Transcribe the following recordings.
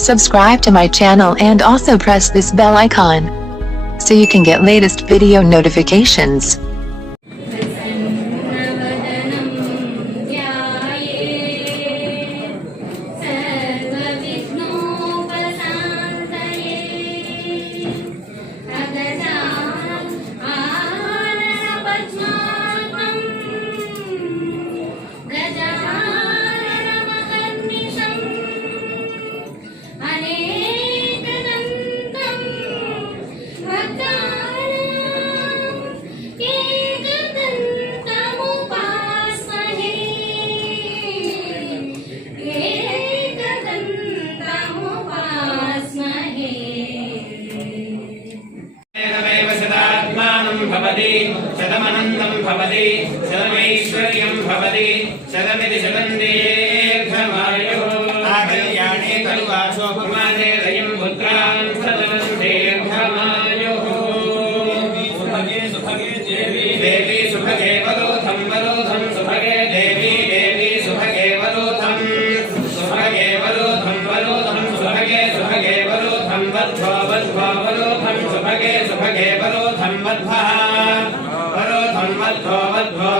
Subscribe to my channel and also press this bell icon so you can get latest video notifications. शतमनन्दं भवति शतमैश्वर्यं भवति शतमिति शतन्दीर्घमायुः आकल्याणे कलुवासो पुमाने लयं पुत्रान् शतं दीर्घमायुः सुभगे सुभगे देवी देवी सुभगे वरोधं वरोधं सुभगे देवी देवी सुभगे वरोधं सुभगे वरोधं वरोधं सुभगे सुभगे वरोधं वध्वा वध्वा वरोधं सुभगे सुभगे वरोधं वध्वा वध्वो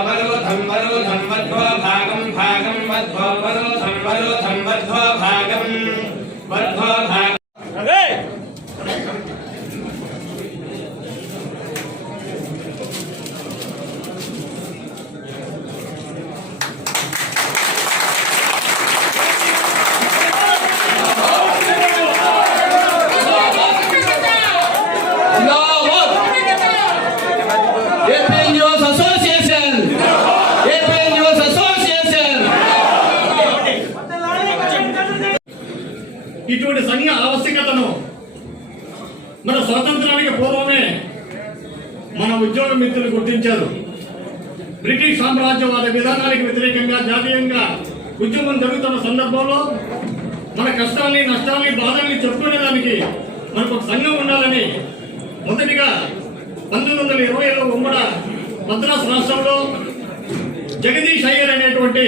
वरोधं वरोधं वध्वो भागं भागं वध्वो वरोधं वरोधं वध्वो भागं वध्वो भागं ఇటువంటి సంఘ ఆవశ్యకతను మన స్వాతంత్రానికి పూర్వమే మన ఉద్యోగ మిత్రులు గుర్తించారు. బ్రిటిష్ సామ్రాజ్యవాద విధానానికి వ్యతిరేకంగా జాతీయంగా ఉద్యమం జరుగుతున్న సందర్భంలో మన కష్టాన్ని నష్టాన్ని బాధల్ని చెప్పుకునేదానికి మనకు ఒక సంఘం ఉండాలని మొదటిగా 1920లో ఉమ్మడి మద్రాసు రాష్ట్రంలో జగదీష్ అయ్యర్ అనేటువంటి